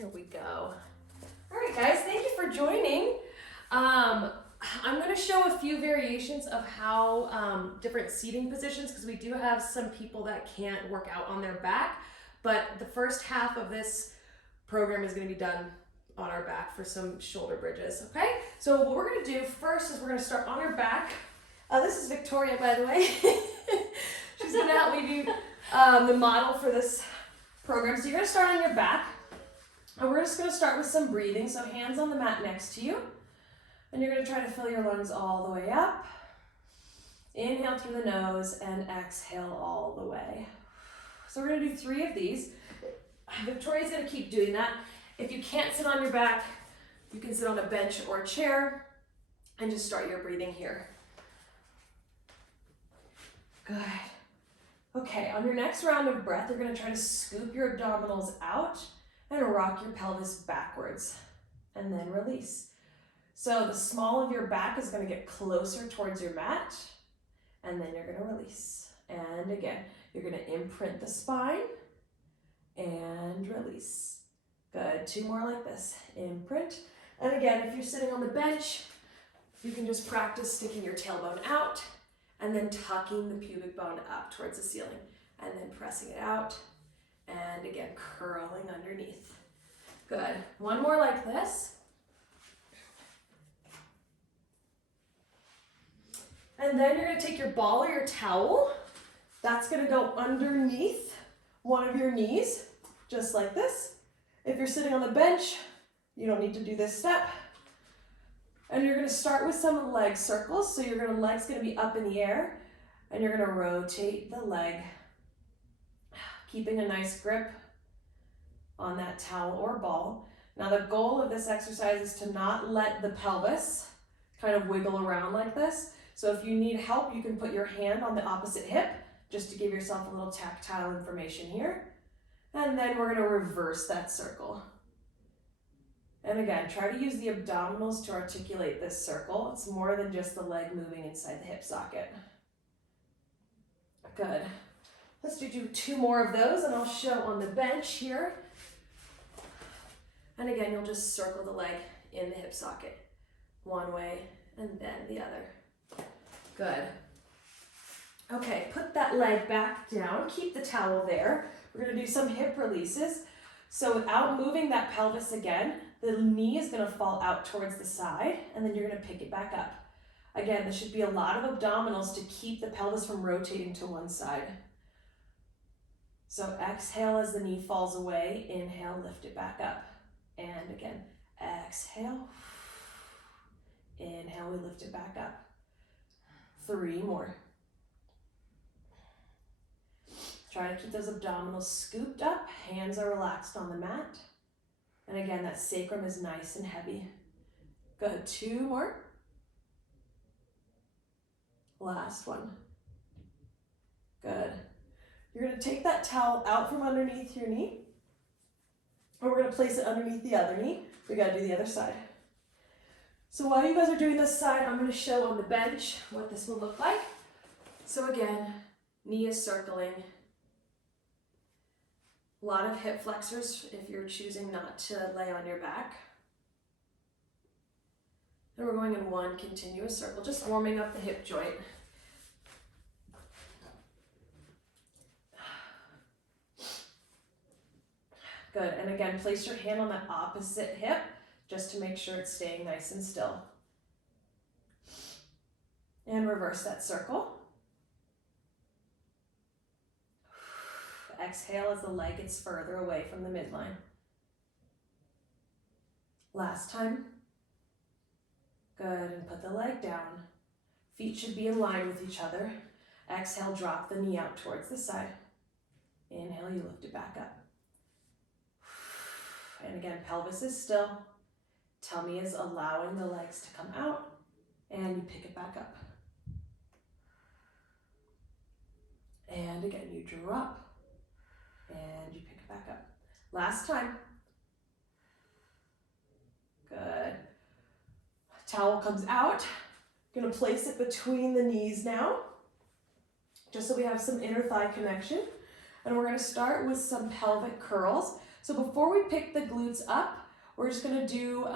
Here we go. All right, guys, thank you for joining. I'm going to show a few variations of how different seating positions, because we do have some people that can't work out on their back, but the first half of this program is going to be done on our back for some shoulder bridges, okay? So what we're going to do first is we're going to start on our back. This is Victoria, by the way. She's going to help me do the model for this program. So you're going to start on your back, and we're just going to start with some breathing. So hands on the mat next to you, and you're going to try to fill your lungs all the way up. Inhale through the nose and exhale all the way. So we're going to do 3 of these. Victoria's going to keep doing that. If you can't sit on your back, you can sit on a bench or a chair and just start your breathing here. Good. Okay, on your next round of breath, you're going to try to scoop your abdominals out and rock your pelvis backwards, and then release. So the small of your back is going to get closer towards your mat, and then you're going to release. And again, you're going to imprint the spine and release. Good, 2 more like this. Imprint. And again, if you're sitting on the bench, you can just practice sticking your tailbone out and then tucking the pubic bone up towards the ceiling, and then pressing it out, and again, curling underneath. Good. 1 more like this. And then you're going to take your ball or your towel. That's going to go underneath one of your knees, just like this. If you're sitting on the bench, you don't need to do this step. And you're going to start with some leg circles. So your leg's going to be up in the air, and you're going to rotate the leg, keeping a nice grip on that towel or ball. Now the goal of this exercise is to not let the pelvis kind of wiggle around like this. So if you need help, you can put your hand on the opposite hip just to give yourself a little tactile information here. And then we're going to reverse that circle. And again, try to use the abdominals to articulate this circle. It's more than just the leg moving inside the hip socket. Good. Let's do 2 more of those, and I'll show on the bench here. And again, you'll just circle the leg in the hip socket. One way and then the other. Good. Okay, put that leg back down. Keep the towel there. We're going to do some hip releases. So without moving that pelvis again, the knee is going to fall out towards the side, and then you're going to pick it back up. Again, there should be a lot of abdominals to keep the pelvis from rotating to one side. So exhale as the knee falls away. Inhale, lift it back up. And again, exhale. Inhale, we lift it back up. 3 more. Try to keep those abdominals scooped up. Hands are relaxed on the mat. And again, that sacrum is nice and heavy. Good, 2 more. Last one. Good. You're going to take that towel out from underneath your knee, and we're going to place it underneath the other knee. We got to do the other side. So while you guys are doing this side, I'm going to show on the bench what this will look like. So again, knee is circling. A lot of hip flexors if you're choosing not to lay on your back. And we're going in 1 continuous circle, just warming up the hip joint. Good, and again, place your hand on that opposite hip just to make sure it's staying nice and still. And reverse that circle. Exhale as the leg gets further away from the midline. Last time. Good, and put the leg down. Feet should be in line with each other. Exhale, drop the knee out towards the side. Inhale, you lift it back up. And again, pelvis is still. Tummy is allowing the legs to come out, and you pick it back up. And again, you drop, and you pick it back up. Last time. Good. Towel comes out. Gonna place it between the knees now, just so we have some inner thigh connection. And we're gonna start with some pelvic curls. So before we pick the glutes up, we're just gonna do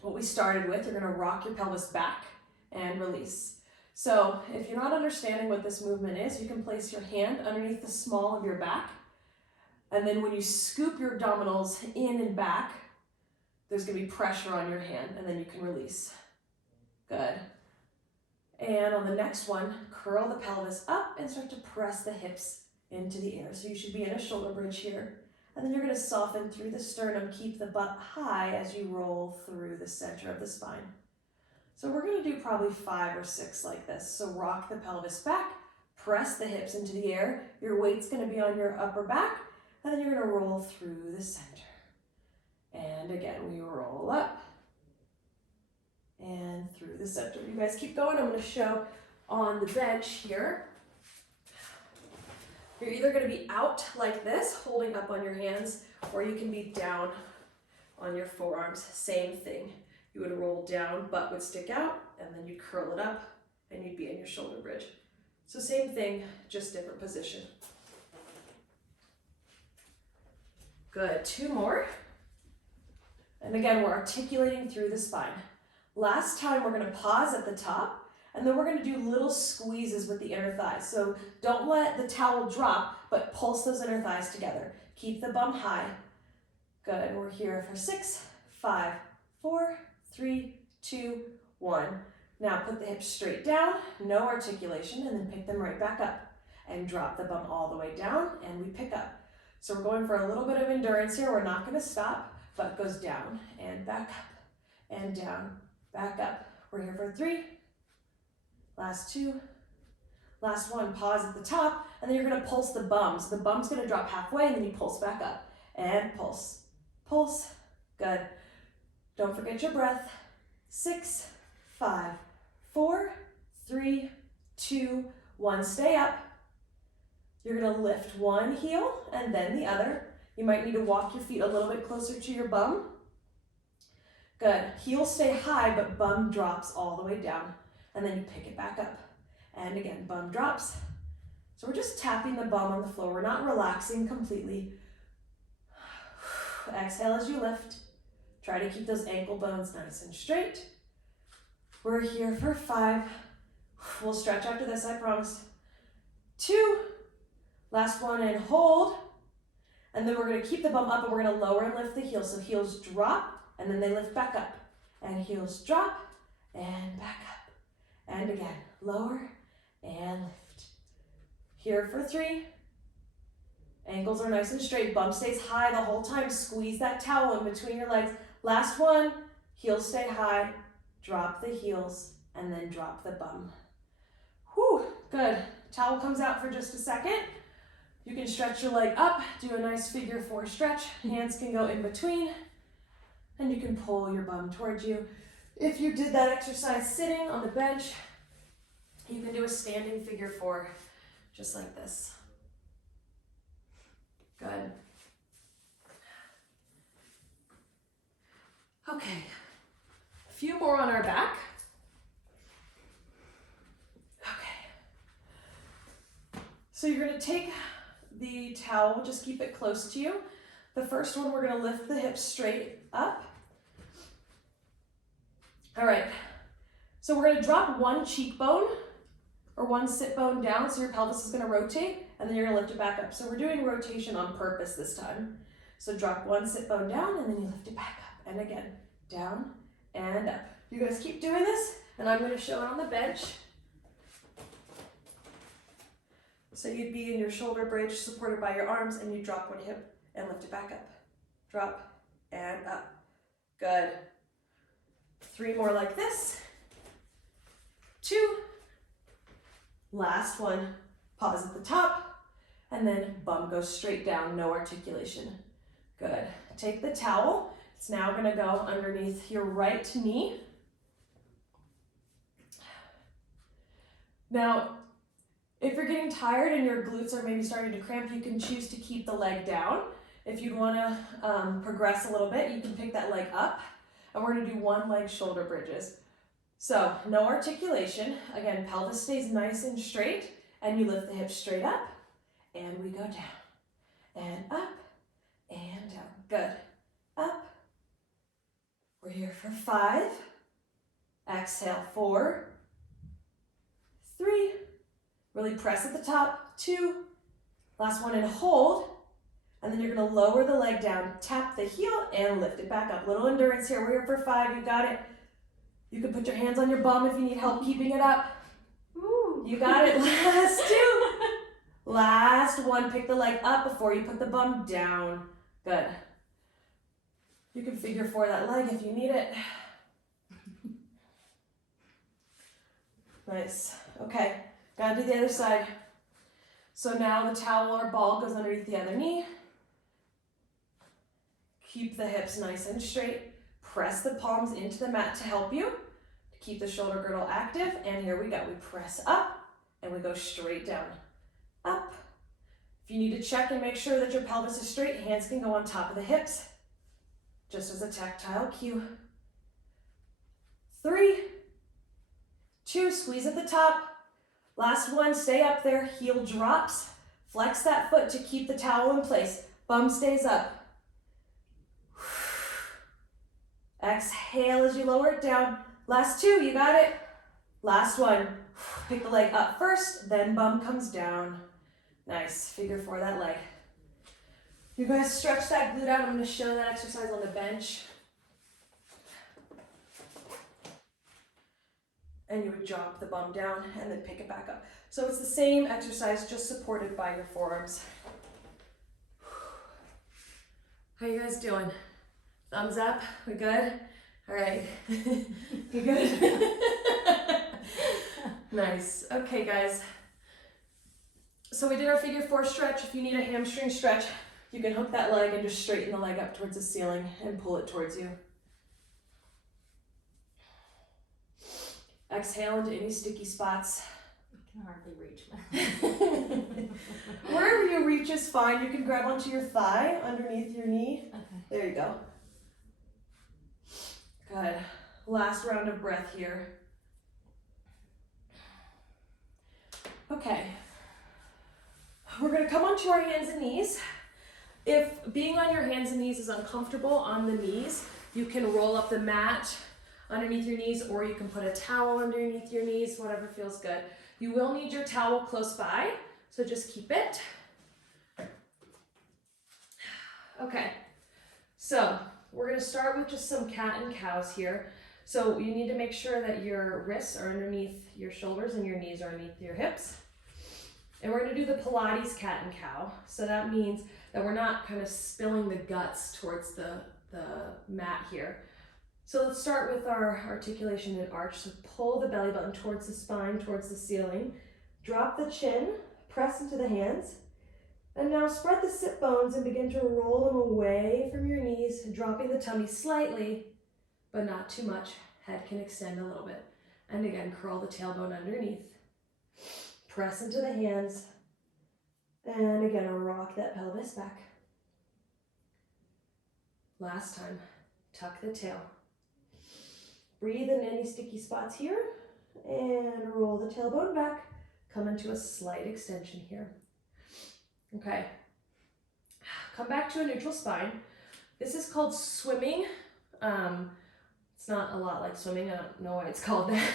what we started with. You're gonna rock your pelvis back and release. So if you're not understanding what this movement is, you can place your hand underneath the small of your back. And then when you scoop your abdominals in and back, there's gonna be pressure on your hand, and then you can release. Good. And on the next one, curl the pelvis up and start to press the hips into the air. So you should be in a shoulder bridge here. And then you're gonna soften through the sternum, keep the butt high as you roll through the center of the spine. So we're gonna do probably 5 or 6 like this. So rock the pelvis back, press the hips into the air. Your weight's gonna be on your upper back, and then you're gonna roll through the center. And again, we roll up and through the center. You guys keep going. I'm gonna show on the bench here. You're either gonna be out like this, holding up on your hands, or you can be down on your forearms. Same thing. You would roll down, butt would stick out, and then you'd curl it up, and you'd be in your shoulder bridge. So same thing, just different position. Good, 2 more. And again, we're articulating through the spine. Last time, we're gonna pause at the top, and then we're gonna do little squeezes with the inner thighs. So don't let the towel drop, but pulse those inner thighs together. Keep the bum high. Good, we're here for 6, 5, 4, 3, 2, 1. Now put the hips straight down, no articulation, and then pick them right back up. And drop the bum all the way down, and we pick up. So we're going for a little bit of endurance here. We're not gonna stop. Butt goes down and back up and down, back up. We're here for 3, last 2, last 1. Pause at the top, and then you're gonna pulse the bum. So the bum's gonna drop halfway, and then you pulse back up and pulse, pulse. Good. Don't forget your breath. 6, 5, 4, 3, 2, 1. Stay up. You're gonna lift one heel and then the other. You might need to walk your feet a little bit closer to your bum. Good. Heels stay high, but bum drops all the way down. And then you pick it back up. And again, bum drops. So we're just tapping the bum on the floor. We're not relaxing completely. Exhale as you lift. Try to keep those ankle bones nice and straight. We're here for 5. We'll stretch after this, I promise. 2. Last 1, and hold. And then we're gonna keep the bum up, and we're gonna lower and lift the heels. So heels drop, and then they lift back up. And heels drop, and back up. And again, lower and lift. Here for 3. Ankles are nice and straight. Bum stays high the whole time. Squeeze that towel in between your legs. Last 1, heels stay high. Drop the heels, and then drop the bum. Whew, good. Towel comes out for just a second. You can stretch your leg up, do a nice figure 4 stretch. Hands can go in between, and you can pull your bum towards you. If you did that exercise sitting on the bench, you can do a standing figure 4, just like this. Good. Okay, a few more on our back. Okay. So you're gonna take the towel, just keep it close to you. The first one, we're gonna lift the hips straight up. All right, so we're gonna drop one cheekbone or one sit bone down, so your pelvis is gonna rotate, and then you're gonna lift it back up. So we're doing rotation on purpose this time. So drop one sit bone down, and then you lift it back up. And again, down and up. You guys keep doing this, and I'm gonna show it on the bench. So you'd be in your shoulder bridge supported by your arms, and you drop one hip and lift it back up. Drop and up. Good. 3 more like this. 2. Last one. Pause at the top, and then bum goes straight down, no articulation. Good. Take the towel. It's now gonna go underneath your right knee. Now, if you're getting tired and your glutes are maybe starting to cramp, you can choose to keep the leg down. If you'd wanna progress a little bit, you can pick that leg up, and we're gonna do 1 leg shoulder bridges. So, no articulation. Again, pelvis stays nice and straight, and you lift the hips straight up, and we go down, and up, Good. Up. We're here for 5. Exhale, 4, 3. Really press at the top, 2. Last one and hold. And then you're gonna lower the leg down, tap the heel and lift it back up. Little endurance here. We're here for 5, you got it. You can put your hands on your bum if you need help keeping it up. Ooh. You got it, last 2. Last 1, pick the leg up before you put the bum down. Good. You can figure 4 that leg if you need it. Nice. Okay, gotta do the other side. So now the towel or ball goes underneath the other knee. Keep the hips nice and straight. Press the palms into the mat to help you. Keep the shoulder girdle active. And here we go. We press up and we go straight down. Up. If you need to check and make sure that your pelvis is straight, hands can go on top of the hips. Just as a tactile cue. 3, 2, squeeze at the top. Last 1, stay up there, heel drops. Flex that foot to keep the towel in place. Bum stays up. Exhale as you lower it down. Last 2, you got it. Last 1, pick the leg up first, then bum comes down. Nice, figure 4 that leg. You guys stretch that glute out. I'm gonna show that exercise on the bench. And you would drop the bum down and then pick it back up. So it's the same exercise, just supported by your forearms. How you guys doing? Thumbs up, we good? All right, you good? Nice, okay guys. So we did our figure 4 stretch. If you need a hamstring stretch, you can hook that leg and just straighten the leg up towards the ceiling and pull it towards you. Exhale into any sticky spots. I can hardly reach. Wherever you reach is fine. You can grab onto your thigh underneath your knee. Okay. There you go. Good. Last round of breath here. Okay. We're going to come onto our hands and knees. If being on your hands and knees is uncomfortable on the knees, you can roll up the mat underneath your knees, or you can put a towel underneath your knees, whatever feels good. You will need your towel close by, so just keep it. Okay, so we're gonna start with just some cat and cows here. So you need to make sure that your wrists are underneath your shoulders and your knees are underneath your hips. And we're gonna do the Pilates cat and cow. So that means that we're not kind of spilling the guts towards the mat here. So let's start with our articulation and arch. So pull the belly button towards the spine, towards the ceiling. Drop the chin, press into the hands. And now spread the sit bones and begin to roll them away from your knees, dropping the tummy slightly, but not too much. Head can extend a little bit. And again, curl the tailbone underneath. Press into the hands. And again, rock that pelvis back. Last time, tuck the tail. Breathe in any sticky spots here and roll the tailbone back. Come into a slight extension here. Okay. Come back to a neutral spine. This is called swimming. It's not a lot like swimming. I don't know why it's called that.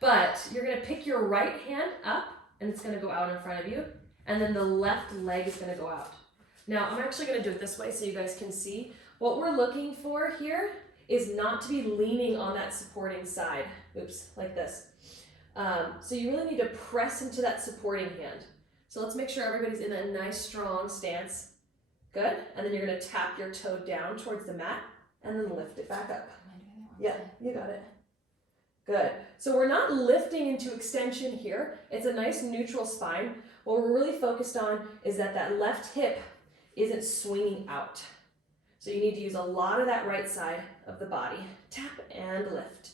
But you're going to pick your right hand up and it's going to go out in front of you. And then the left leg is going to go out. Now, I'm actually going to do it this way so you guys can see. What we're looking for here is not to be leaning on that supporting side. Oops, like this. So you really need to press into that supporting hand. So let's make sure everybody's in a nice, strong stance. Good. And then you're going to tap your toe down towards the mat and then lift it back up. Yeah, you got it. Good. So we're not lifting into extension here. It's a nice neutral spine. What we're really focused on is that that left hip isn't swinging out. So you need to use a lot of that right side of the body. Tap and lift.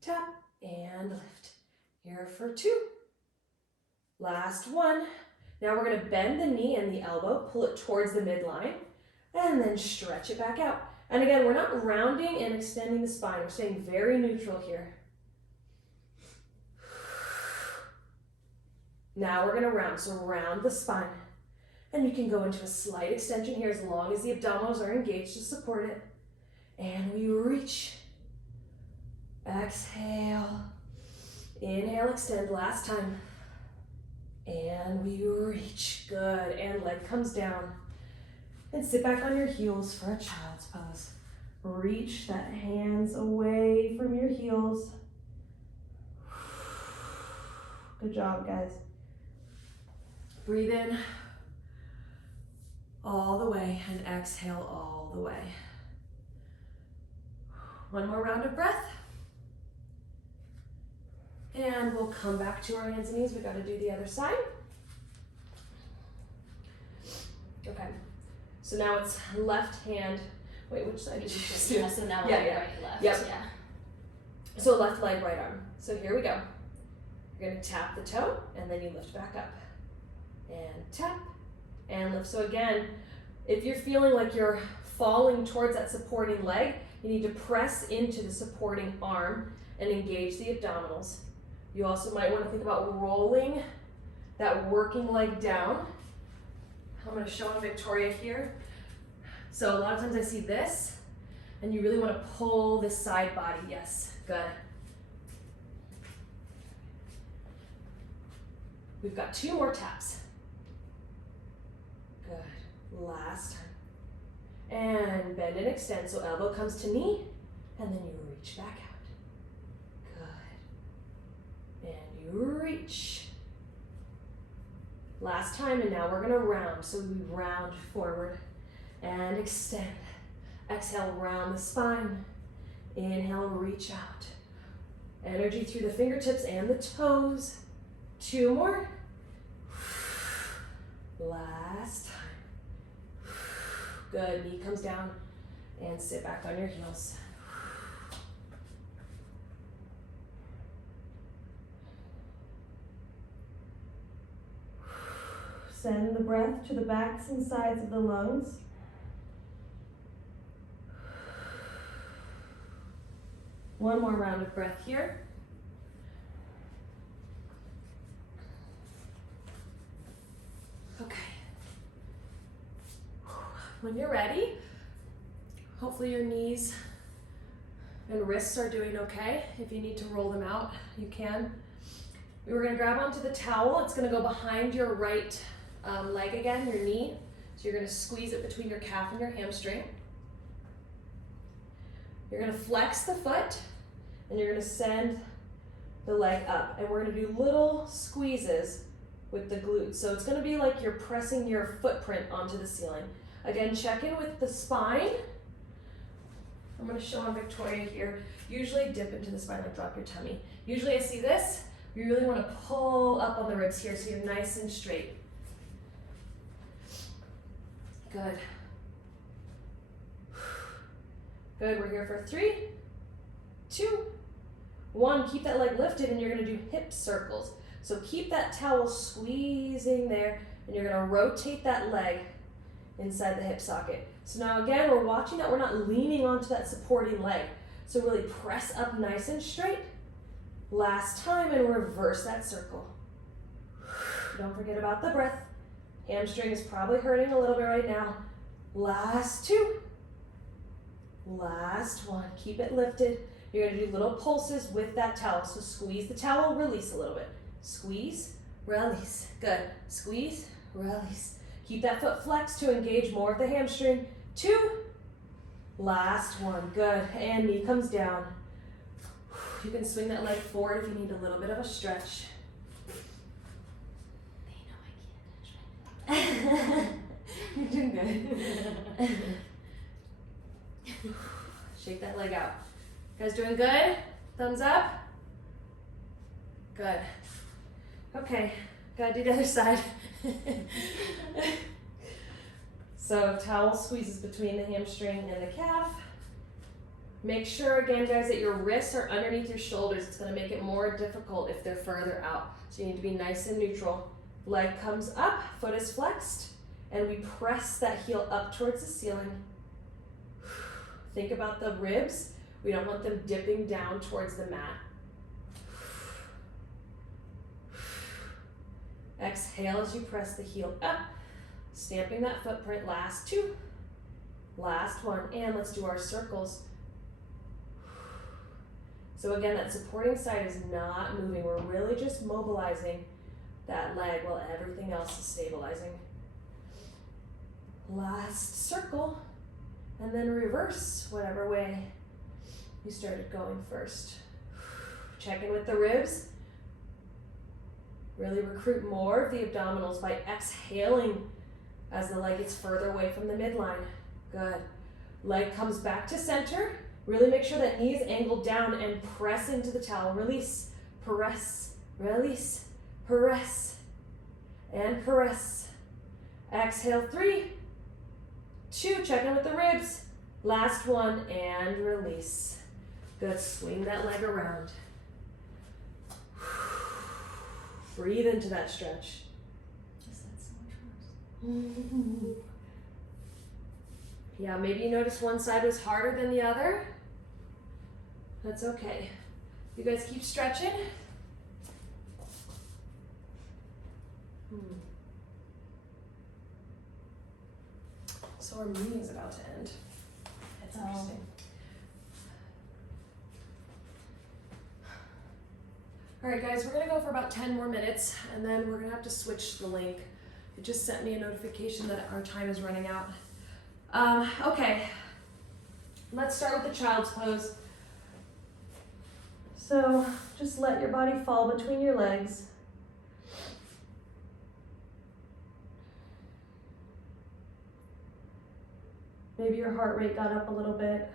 Tap and lift. Here for 2. Last one. Now we're going to bend the knee and the elbow, pull it towards the midline, and then stretch it back out. And again, we're not rounding and extending the spine. We're staying very neutral here. Now we're going to round. So round the spine. And you can go into a slight extension here as long as the abdominals are engaged to support it. And we reach. Exhale. Inhale, extend, last time. And we reach, good, and leg comes down. And sit back on your heels for a child's pose. Reach that hands away from your heels. Good job, guys. Breathe in all the way and exhale all the way. One more round of breath. And we'll come back to our hands and knees. We got to do the other side. Okay. So now it's left hand. Wait, which side did you just do? Yeah, so now Yeah, right, yeah. left. Yep. Yeah. So left leg, right arm. So here we go. You're going to tap the toe and then you lift back up. And tap and lift. So again, if you're feeling like you're falling towards that supporting leg, you need to press into the supporting arm and engage the abdominals. You also might want to think about rolling that working leg down. I'm going to show Victoria here. So a lot of times I see this, and you really want to pull this side body. Yes, good. We've got 2 more taps. Good. Last time. And bend and extend. So elbow comes to knee, and then you reach back out. Good. And you reach. Last time, and now we're going to round. So we round forward and extend. Exhale, round the spine. Inhale, reach out. Energy through the fingertips and the toes. 2 more. Last time. Good, knee comes down and sit back on your heels. Send the breath to the backs and sides of the lungs. One more round of breath here. Okay. When you're ready, hopefully your knees and wrists are doing okay. If you need to roll them out, you can. We're going to grab onto the towel. It's going to go behind your right leg again, your knee. So you're going to squeeze it between your calf and your hamstring. You're going to flex the foot and you're going to send the leg up. And we're going to do little squeezes with the glutes. So it's going to be like you're pressing your footprint onto the ceiling. Again, check in with the spine. I'm going to show on Victoria here. Usually dip into the spine, like drop your tummy. Usually I see this. You really want to pull up on the ribs here so you're nice and straight. Good. Good, we're here for 3, 2, 1. Keep that leg lifted and you're going to do hip circles. So keep that towel squeezing there and you're going to rotate that leg inside the hip socket. So now again, we're watching that we're not leaning onto that supporting leg. So really press up nice and straight. Last time and reverse that circle. Don't forget about the breath. Hamstring is probably hurting a little bit right now. Last 2. Last 1. Keep it lifted. You're going to do little pulses with that towel. So squeeze the towel, release a little bit. Squeeze, release. Good. Squeeze, release. Keep that foot flexed to engage more of the hamstring. 2. Last 1. Good. And knee comes down. You can swing that leg forward if you need a little bit of a stretch. They know I can't. You're doing good. Shake that leg out. You guys doing good? Thumbs up? Good. Okay, gotta do the other side. So towel squeezes between the hamstring and the calf. Make sure again, guys, that your wrists are underneath your shoulders. It's gonna make it more difficult if they're further out. So you need to be nice and neutral. Leg comes up, foot is flexed, and we press that heel up towards the ceiling. Think about the ribs. We don't want them dipping down towards the mat. Exhale as you press the heel up. Stamping that footprint. Last two. Last one. And let's do our circles. So again, that supporting side is not moving. We're really just mobilizing that leg while everything else is stabilizing. Last circle. And then reverse whatever way you started going first. Check in with the ribs. Really recruit more of the abdominals by exhaling as the leg gets further away from the midline. Good. Leg comes back to center. Really make sure that knee is angled down and press into the towel. Release, press, release, press, and press. Exhale, 3, 2, check in with the ribs. Last one, and release. Good, swing that leg around. Breathe into that stretch. Just that's so much worse. Yeah, maybe you notice one side was harder than the other. That's okay. You guys keep stretching. So our meeting's about to end. That's interesting. All right, guys, we're gonna go for about 10 more minutes, and then we're gonna have to switch the link. It just sent me a notification that our time is running out. Okay, let's start with the child's pose. So just let your body fall between your legs. Maybe your heart rate got up a little bit,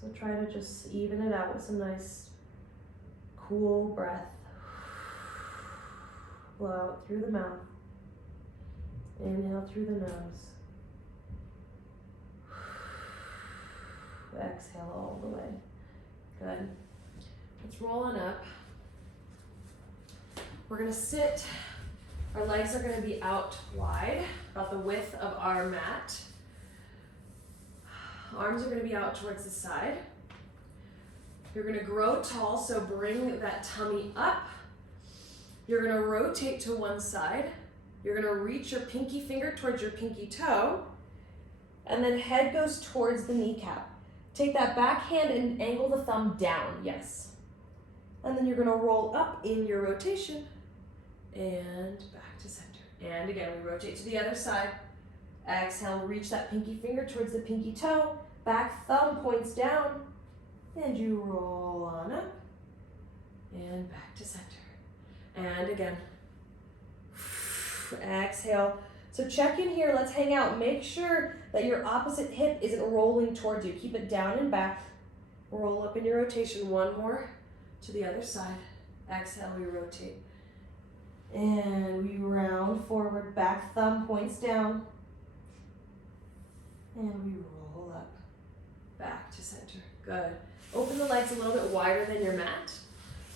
so try to just even it out with some nice cool breath. Blow out through the mouth. Inhale through the nose. Exhale all the way. Good. Let's roll on up. We're gonna sit. Our legs are gonna be out wide, about the width of our mat. Arms are gonna be out towards the side. You're gonna grow tall, so bring that tummy up. You're gonna rotate to one side. You're gonna reach your pinky finger towards your pinky toe, and then head goes towards the kneecap. Take that back hand and angle the thumb down, yes. And then you're gonna roll up in your rotation and back to center. And again, we rotate to the other side. Exhale, reach that pinky finger towards the pinky toe. Back thumb points down. And you roll on up and back to center. And again, exhale. So check in here, let's hang out. Make sure that your opposite hip isn't rolling towards you. Keep it down and back. Roll up in your rotation. One more to the other side. Exhale, we rotate. And we round forward. Back thumb points down. And we roll up. Back to center. Good. Open the legs a little bit wider than your mat.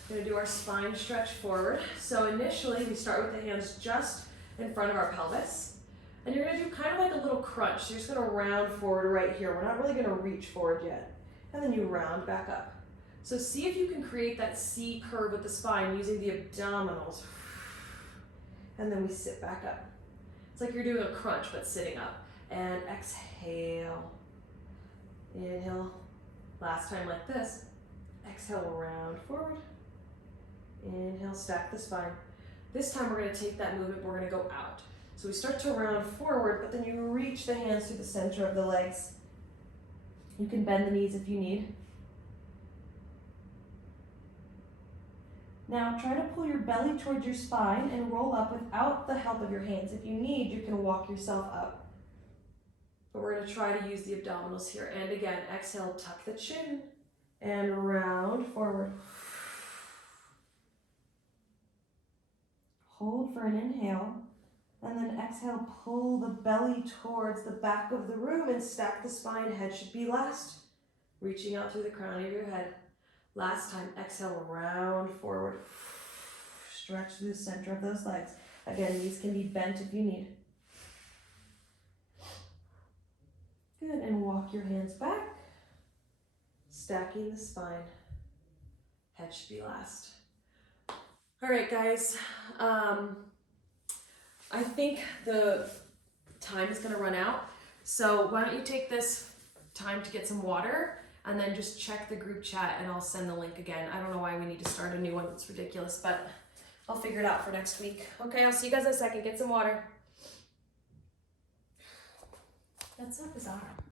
We're gonna do our spine stretch forward. So initially, we start with the hands just in front of our pelvis. And you're gonna do kind of like a little crunch. So you're just gonna round forward right here. We're not really gonna reach forward yet. And then you round back up. So see if you can create that C curve with the spine using the abdominals. And then we sit back up. It's like you're doing a crunch, but sitting up. And exhale. Inhale. Last time like this. Exhale, round forward. Inhale, stack the spine. This time we're gonna take that movement, we're gonna go out. So we start to round forward, but then you reach the hands through the center of the legs. You can bend the knees if you need. Now try to pull your belly towards your spine and roll up without the help of your hands. If you need, you can walk yourself up. But we're gonna try to use the abdominals here. And again, exhale, tuck the chin and round forward. Hold for an inhale. And then exhale, pull the belly towards the back of the room and stack the spine. Head should be last. Reaching out through the crown of your head. Last time, exhale, round forward. Stretch through the center of those legs. Again, these can be bent if you need. Good, and walk your hands back. Stacking the spine. Head should be last. All right, guys. I think the time is gonna run out. So why don't you take this time to get some water and then just check the group chat and I'll send the link again. I don't know why we need to start a new one. It's ridiculous, but I'll figure it out for next week. Okay, I'll see you guys in a second. Get some water. That's so bizarre.